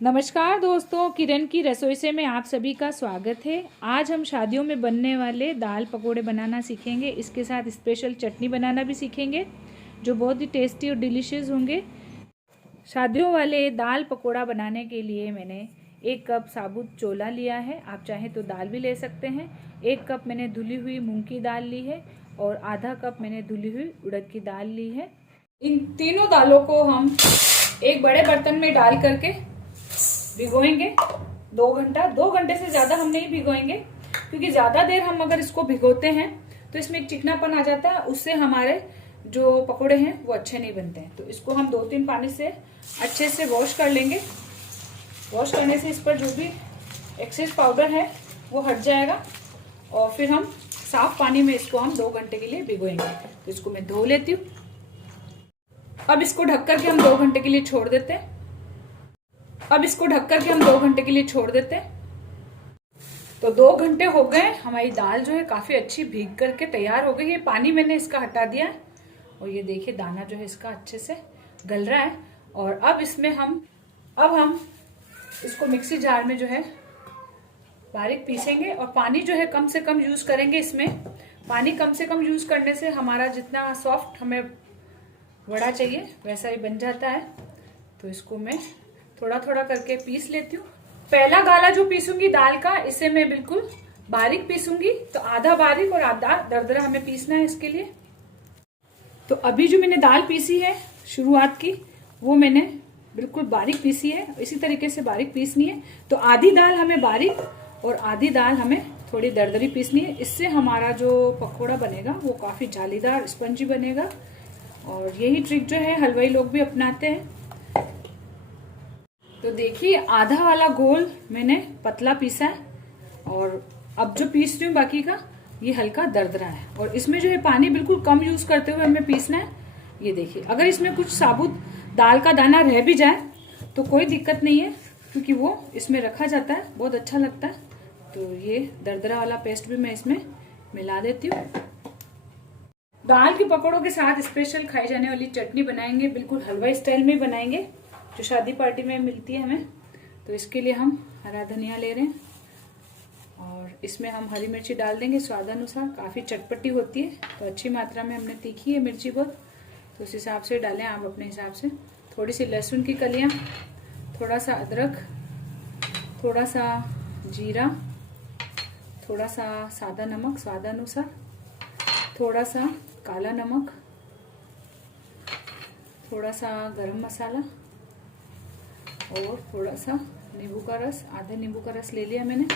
नमस्कार दोस्तों, किरण की रसोई से में आप सभी का स्वागत है। आज हम शादियों में बनने वाले दाल पकोड़े बनाना सीखेंगे। इसके साथ स्पेशल चटनी बनाना भी सीखेंगे जो बहुत ही टेस्टी और डिलीशियस होंगे। शादियों वाले दाल पकोड़ा बनाने के लिए मैंने 1 कप साबुत चोला लिया है। आप चाहें तो दाल भी ले सकते हैं। 1 कप मैंने धुली हुई मूंग की दाल ली है और आधा कप मैंने धुली हुई उड़द की दाल ली है। इन तीनों दालों को हम एक बड़े बर्तन में डाल करके भिगोएंगे 2 घंटा। 2 घंटे से ज़्यादा हम नहीं भिगोएंगे, क्योंकि ज़्यादा देर हम अगर इसको भिगोते हैं तो इसमें एक चिकनापन आ जाता है। उससे हमारे जो पकोड़े हैं वो अच्छे नहीं बनते हैं। तो इसको हम 2-3 पानी से अच्छे से वॉश कर लेंगे। वॉश करने से इस पर जो भी एक्सेस पाउडर है वो हट जाएगा और फिर हम साफ पानी में इसको हम 2 घंटे के लिए भिगोएंगे। तो इसको मैं धो लेती हूँ। अब इसको ढक करके हम 2 घंटे के लिए छोड़ देते हैं। तो 2 घंटे हो गए। हमारी दाल जो है काफी अच्छी भीग करके तैयार हो गई है। पानी मैंने इसका हटा दिया है और ये देखिए दाना जो है इसका अच्छे से गल रहा है। और अब इसमें हम इसको मिक्सी जार में जो है बारीक पीसेंगे और पानी जो है कम से कम यूज करेंगे। इसमें पानी कम से कम यूज करने से हमारा जितना सॉफ्ट हमें वड़ा चाहिए वैसा ही बन जाता है। तो इसको मैं थोड़ा थोड़ा करके पीस लेती हूँ। पहला गाला जो पीसूंगी दाल का, इसे मैं बिल्कुल बारीक पीसूंगी। तो आधा बारीक और आधा दरदरा हमें पीसना है इसके लिए। तो अभी जो मैंने दाल पीसी है शुरुआत की, वो मैंने बिल्कुल बारीक पीसी है। इसी तरीके से बारीक पीसनी है। तो आधी दाल हमें बारीक और आधी दाल हमें थोड़ी दरदरी पीसनी है। इससे हमारा जो पकौड़ा बनेगा वो काफी जालीदार स्पंजी बनेगा। और यही ट्रिक जो है हलवाई लोग भी अपनाते हैं। तो देखिए आधा वाला घोल मैंने पतला पीसा है और अब जो पीस रही हूँ बाकी का ये हल्का दरदरा है। और इसमें जो है पानी बिल्कुल कम यूज करते हुए हमें पीसना है। ये देखिए अगर इसमें कुछ साबुत दाल का दाना रह भी जाए तो कोई दिक्कत नहीं है, क्योंकि वो इसमें रखा जाता है, बहुत अच्छा लगता है। तो ये दरदरा वाला पेस्ट भी मैं इसमें मिला देती हूँ। दाल के पकौड़ों के साथ स्पेशल खाई जाने वाली चटनी बनाएंगे, बिल्कुल हलवाई स्टाइल में बनाएंगे जो शादी पार्टी में मिलती है हमें। तो इसके लिए हम हरा धनिया ले रहे हैं और इसमें हम हरी मिर्ची डाल देंगे स्वादानुसार। काफ़ी चटपटी होती है तो अच्छी मात्रा में हमने तीखी है मिर्ची बहुत, तो उस हिसाब से डालें आप अपने हिसाब से। थोड़ी सी लहसुन की कलियाँ, थोड़ा सा अदरक, थोड़ा सा जीरा, थोड़ा सा सादा नमक स्वादानुसार, थोड़ा सा काला नमक, थोड़ा सा गरम मसाला और थोड़ा सा नींबू का रस। आधे नींबू का रस ले लिया मैंने।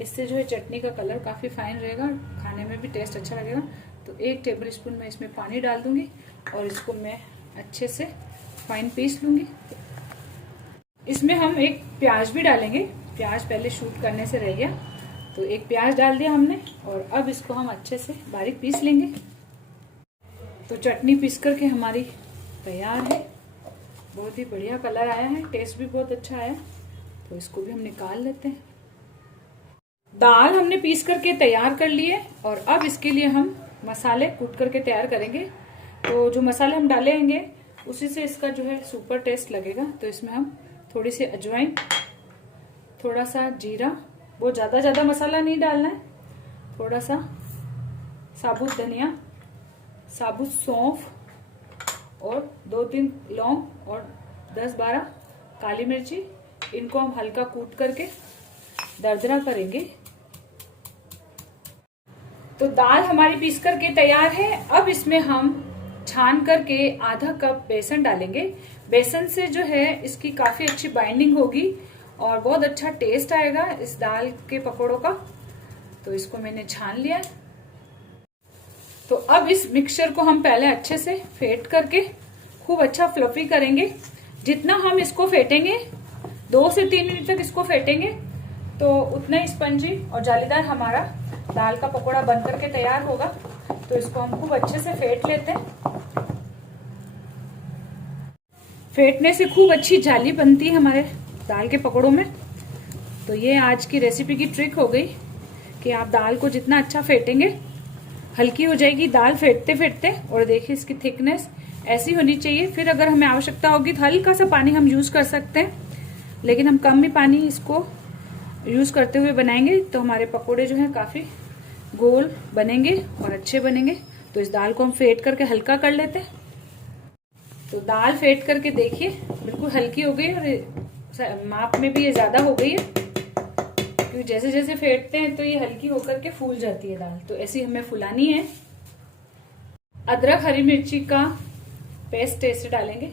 इससे जो है चटनी का कलर काफ़ी फाइन रहेगा, खाने में भी टेस्ट अच्छा लगेगा। तो 1 टेबल स्पून मैं इसमें पानी डाल दूंगी और इसको मैं अच्छे से फाइन पीस लूंगी। इसमें हम एक प्याज भी डालेंगे। प्याज पहले शूट करने से रह गया, तो एक प्याज डाल दिया हमने और अब इसको हम अच्छे से बारीक पीस लेंगे। तो चटनी पीस करके हमारी तैयार है। बहुत ही बढ़िया कलर आया है, टेस्ट भी बहुत अच्छा आया। तो इसको भी हम निकाल लेते हैं। दाल हमने पीस करके तैयार कर ली है और अब इसके लिए हम मसाले कूट करके तैयार करेंगे। तो जो मसाले हम डालेंगे उसी से इसका जो है सुपर टेस्ट लगेगा। तो इसमें हम थोड़ी सी अजवाइन, थोड़ा सा जीरा, बहुत ज़्यादा मसाला नहीं डालना है, थोड़ा सा साबुत धनिया, साबुत सौंफ और 2-3 लौंग और 10-12 काली मिर्ची। इनको हम हल्का कूट करके दरदरा करेंगे। तो दाल हमारी पीस करके तैयार है। अब इसमें हम छान करके आधा कप बेसन डालेंगे। बेसन से जो है इसकी काफी अच्छी बाइंडिंग होगी और बहुत अच्छा टेस्ट आएगा इस दाल के पकौड़ों का। तो इसको मैंने छान लिया है। तो अब इस मिक्सचर को हम पहले अच्छे से फेंट करके खूब अच्छा फ्लफी करेंगे। जितना हम इसको फेंटेंगे, 2 से 3 मिनट तक इसको फेंटेंगे, तो उतना ही स्पंजी और जालीदार हमारा दाल का पकौड़ा बन करके तैयार होगा। तो इसको हम खूब अच्छे से फेंट लेते हैं। फेंटने से खूब अच्छी जाली बनती है हमारे दाल के पकौड़ों में। तो ये आज की रेसिपी की ट्रिक हो गई कि आप दाल को जितना अच्छा फेंटेंगे हल्की हो जाएगी दाल फेंटते फेंटते। और देखिए इसकी थिकनेस ऐसी होनी चाहिए। फिर अगर हमें आवश्यकता होगी तो हल्का सा पानी हम यूज कर सकते हैं। लेकिन हम कम ही पानी इसको यूज़ करते हुए बनाएंगे तो हमारे पकोड़े जो हैं काफ़ी गोल बनेंगे और अच्छे बनेंगे। तो इस दाल को हम फेंट करके हल्का कर लेते हैं। तो दाल फेंट करके देखिए बिल्कुल हल्की हो गई और माप में भी ये ज़्यादा हो गई है, क्योंकि जैसे जैसे फेंटते हैं तो ये हल्की होकर के फूल जाती है दाल। तो ऐसी हमें फुलानी है। अदरक हरी मिर्ची का पेस्ट ऐसे डालेंगे।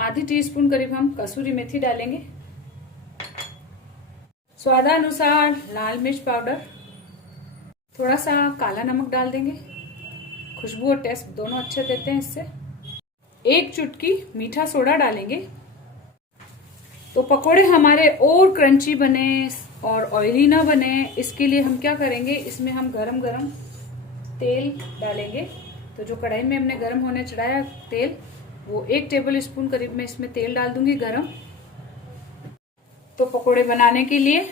आधी टीस्पून करीब हम कसूरी मेथी डालेंगे। स्वादानुसार लाल मिर्च पाउडर, थोड़ा सा काला नमक डाल देंगे। खुशबू और टेस्ट दोनों अच्छे देते हैं इससे। 1 चुटकी मीठा सोडा डालेंगे। तो पकोड़े हमारे और क्रंची बने और ऑयली ना बने, इसके लिए हम क्या करेंगे, इसमें हम गरम गरम तेल डालेंगे। तो जो कढ़ाई में हमने गरम होने चढ़ाया तेल, वो 1 टेबल स्पून करीब में इसमें तेल डाल दूंगी गरम। तो पकोड़े बनाने के लिए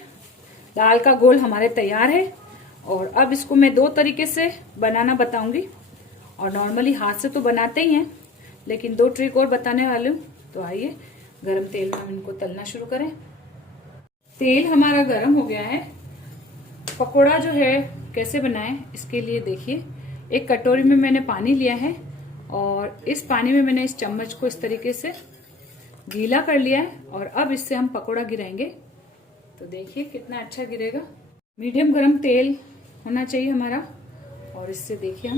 दाल का घोल हमारे तैयार है। और अब इसको मैं 2 तरीके से बनाना बताऊंगी। और नॉर्मली हाथ से तो बनाते ही हैं, लेकिन 2 ट्रिक और बताने वाली हूँ। तो आइए गरम तेल में हम इनको तलना शुरू करें। तेल हमारा गरम हो गया है। पकोड़ा जो है कैसे बनाएं इसके लिए देखिए, 1 कटोरी में मैंने पानी लिया है और इस पानी में मैंने इस चम्मच को इस तरीके से गीला कर लिया है। और अब इससे हम पकोड़ा गिराएंगे। तो देखिए कितना अच्छा गिरेगा। मीडियम गरम तेल होना चाहिए हमारा। और इससे देखिए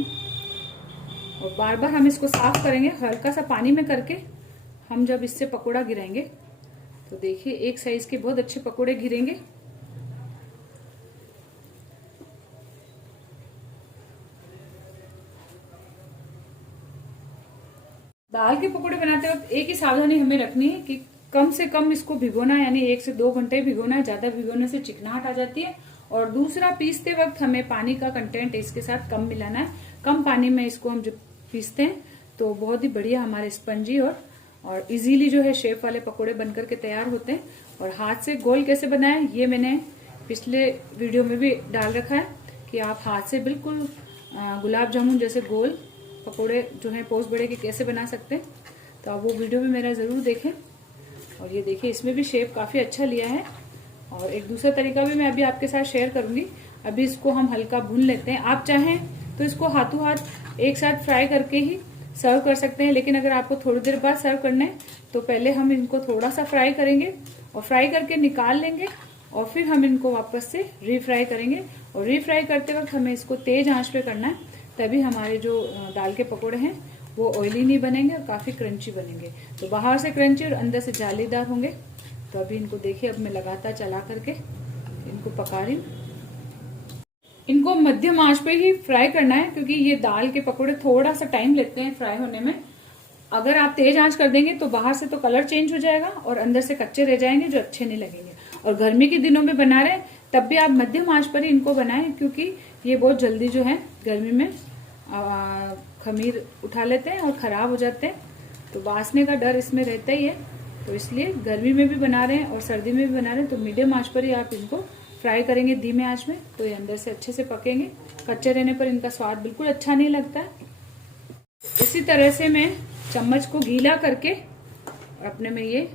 और बार बार हम इसको साफ करेंगे हल्का सा पानी में करके। हम जब इससे पकोड़ा गिराएंगे तो देखिए एक साइज के बहुत अच्छे पकोड़े गिरेंगे। दाल के पकोड़े बनाते वक्त एक ही सावधानी हमें रखनी है कि कम से कम इसको भिगोना, यानी 1 से 2 घंटे भिगोना है। ज्यादा भिगोने से चिकनाहट आ जाती है। और दूसरा, पीसते वक्त हमें पानी का कंटेंट इसके साथ कम मिलाना है। कम पानी में इसको हम जब पीसते हैं तो बहुत ही बढ़िया हमारे स्पंजी और इजीली जो है शेप वाले पकोड़े बनकर के तैयार होते हैं। और हाथ से गोल कैसे बनाएं ये मैंने पिछले वीडियो में भी डाल रखा है कि आप हाथ से बिल्कुल गुलाब जामुन जैसे गोल पकोड़े जो हैं पोस्ट बड़े के कैसे बना सकते हैं। तो आप वो वीडियो भी मेरा ज़रूर देखें। और ये देखिए इसमें भी शेप काफ़ी अच्छा लिया है। और एक दूसरा तरीका भी मैं अभी आपके साथ शेयर करूंगी। अभी इसको हम हल्का भून लेते हैं। आप चाहें तो इसको हाथों हाथ एक साथ फ्राई करके ही सर्व कर सकते हैं, लेकिन अगर आपको थोड़ी देर बाद सर्व करना है तो पहले हम इनको थोड़ा सा फ्राई करेंगे और फ्राई करके निकाल लेंगे। और फिर हम इनको वापस से रीफ्राई करेंगे। और रीफ्राई करते वक्त हमें इसको तेज आंच पे करना है, तभी हमारे जो दाल के पकोड़े हैं वो ऑयली नहीं बनेंगे और काफ़ी क्रंची बनेंगे। तो बाहर से क्रंची और अंदर से जालीदार होंगे। तो अभी इनको देखिए, अब मैं लगातार चला करके इनको पका रही हूँ। इनको मध्यम आंच पे ही फ्राई करना है, क्योंकि ये दाल के पकोड़े थोड़ा सा टाइम लेते हैं फ्राई होने में। अगर आप तेज आंच कर देंगे तो बाहर से तो कलर चेंज हो जाएगा और अंदर से कच्चे रह जाएंगे जो अच्छे नहीं लगेंगे। और गर्मी के दिनों में बना रहे तब भी आप मध्यम आंच पर ही इनको बनाएं, क्योंकि ये बहुत जल्दी जो है गर्मी में खमीर उठा लेते हैं और खराब हो जाते हैं। तो बासने का डर इसमें रहता ही है। तो इसलिए गर्मी में भी बना रहे हैं और सर्दी में भी बना रहे हैं तो मीडियम आंच पर ही आप इनको फ्राई करेंगे धीमे आंच में, तो ये अंदर से अच्छे से पकेंगे। कच्चे रहने पर इनका स्वाद बिल्कुल अच्छा नहीं लगता है। इसी तरह से मैं चम्मच को गीला करके अपने में ये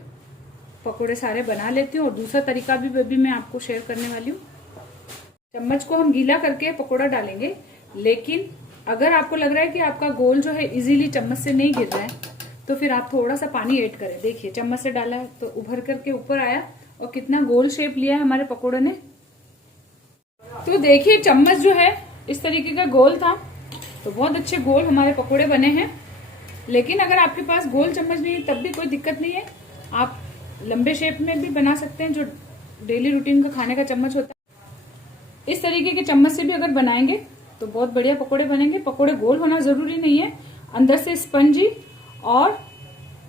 पकोड़े सारे बना लेती हूँ। और दूसरा तरीका भी मैं आपको शेयर करने वाली हूँ। चम्मच को हम गीला करके पकोड़ा डालेंगे, लेकिन अगर आपको लग रहा है कि आपका गोल जो है इजीली चम्मच से नहीं गिर रहा है तो फिर आप थोड़ा सा पानी ऐड करें। देखिए चम्मच से डाला तो उभर करके ऊपर आया और कितना गोल शेप लिया है हमारे पकोड़े ने। तो देखिए चम्मच जो है इस तरीके का गोल था, तो बहुत अच्छे गोल हमारे पकोड़े बने हैं। लेकिन अगर आपके पास गोल चम्मच नहीं है तब भी कोई दिक्कत नहीं है, आप लंबे शेप में भी बना सकते हैं, जो डेली रूटीन का खाने का चम्मच होता है। इस तरीके के चम्मच से भी अगर बनाएंगे तो बहुत बढ़िया पकोड़े बनेंगे। पकोड़े गोल होना जरूरी नहीं है, अंदर से स्पंजी और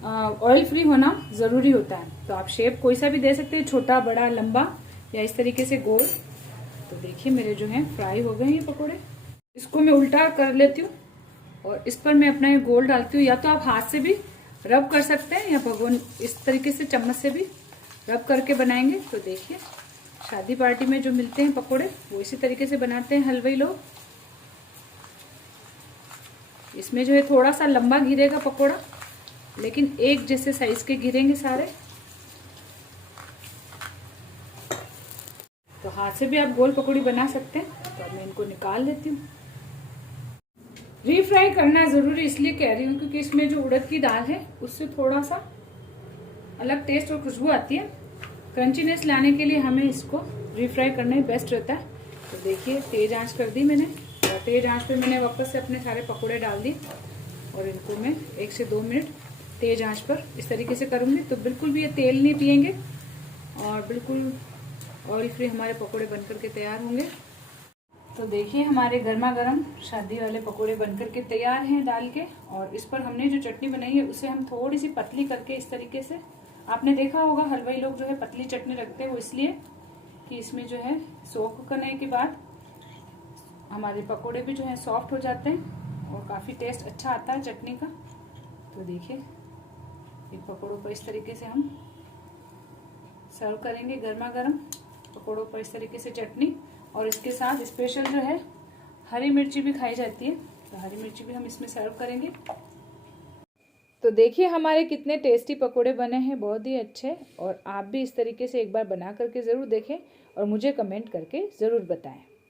ऑयल फ्री होना जरूरी होता है। तो आप शेप कोई सा भी दे सकते हैं, छोटा बड़ा लंबा या इस तरीके से गोल। तो देखिए मेरे जो है फ्राई हो गए हैं ये पकोड़े। इसको मैं उल्टा कर लेती हूँ और इस पर मैं अपना ये गोल डालती हूँ। या तो आप हाथ से भी रब कर सकते हैं या भगोन इस तरीके से चम्मच से भी रब करके बनाएंगे। तो देखिए शादी पार्टी में जो मिलते हैं पकोड़े वो इसी तरीके से बनाते हैं हलवाई लोग। इसमें जो है थोड़ा सा लंबा गिरेगा पकोड़ा, लेकिन एक जैसे साइज के गिरेंगे सारे। तो हाथ से भी आप गोल पकौड़ी बना सकते हैं। तो अब मैं इनको निकाल लेती हूँ। रीफ्राई करना जरूरी इसलिए कह रही हूँ क्योंकि इसमें जो उड़द की दाल है उससे थोड़ा सा अलग टेस्ट और खुशबू आती है। क्रंचीनेस लाने के लिए हमें इसको रीफ्राई करना ही बेस्ट रहता है। तो देखिए तेज आंच कर दी मैंने, और तेज आंच पे मैंने वापस से अपने सारे पकोड़े डाल दी और इनको मैं 1 से 2 मिनट तेज आंच पर इस तरीके से करूँगी। तो बिल्कुल भी ये तेल नहीं पिएंगे और बिल्कुल ऑयल फ्री हमारे पकोड़े बनकर के तैयार होंगे। तो देखिए हमारे गर्मा गर्म शादी वाले पकोड़े बनकर के तैयार हैं दाल के। और इस पर हमने जो चटनी बनाई है उसे हम थोड़ी सी पतली करके इस तरीके से, आपने देखा होगा हलवाई लोग जो है पतली चटनी रखते हैं, वो इसलिए कि इसमें जो है सोख करने के बाद हमारे पकोड़े भी जो है सॉफ्ट हो जाते हैं और काफ़ी टेस्ट अच्छा आता है चटनी का। तो देखिए इन पकोड़ों पर इस तरीके से हम सर्व करेंगे गर्मा गर्म पकोड़ों पर इस तरीके से चटनी। और इसके साथ स्पेशल जो है हरी मिर्ची भी खाई जाती है, तो हरी मिर्ची भी हम इसमें सर्व करेंगे। तो देखिए हमारे कितने टेस्टी पकोड़े बने हैं, बहुत ही अच्छे। और आप भी इस तरीके से एक बार बना करके ज़रूर देखें और मुझे कमेंट करके ज़रूर बताएं।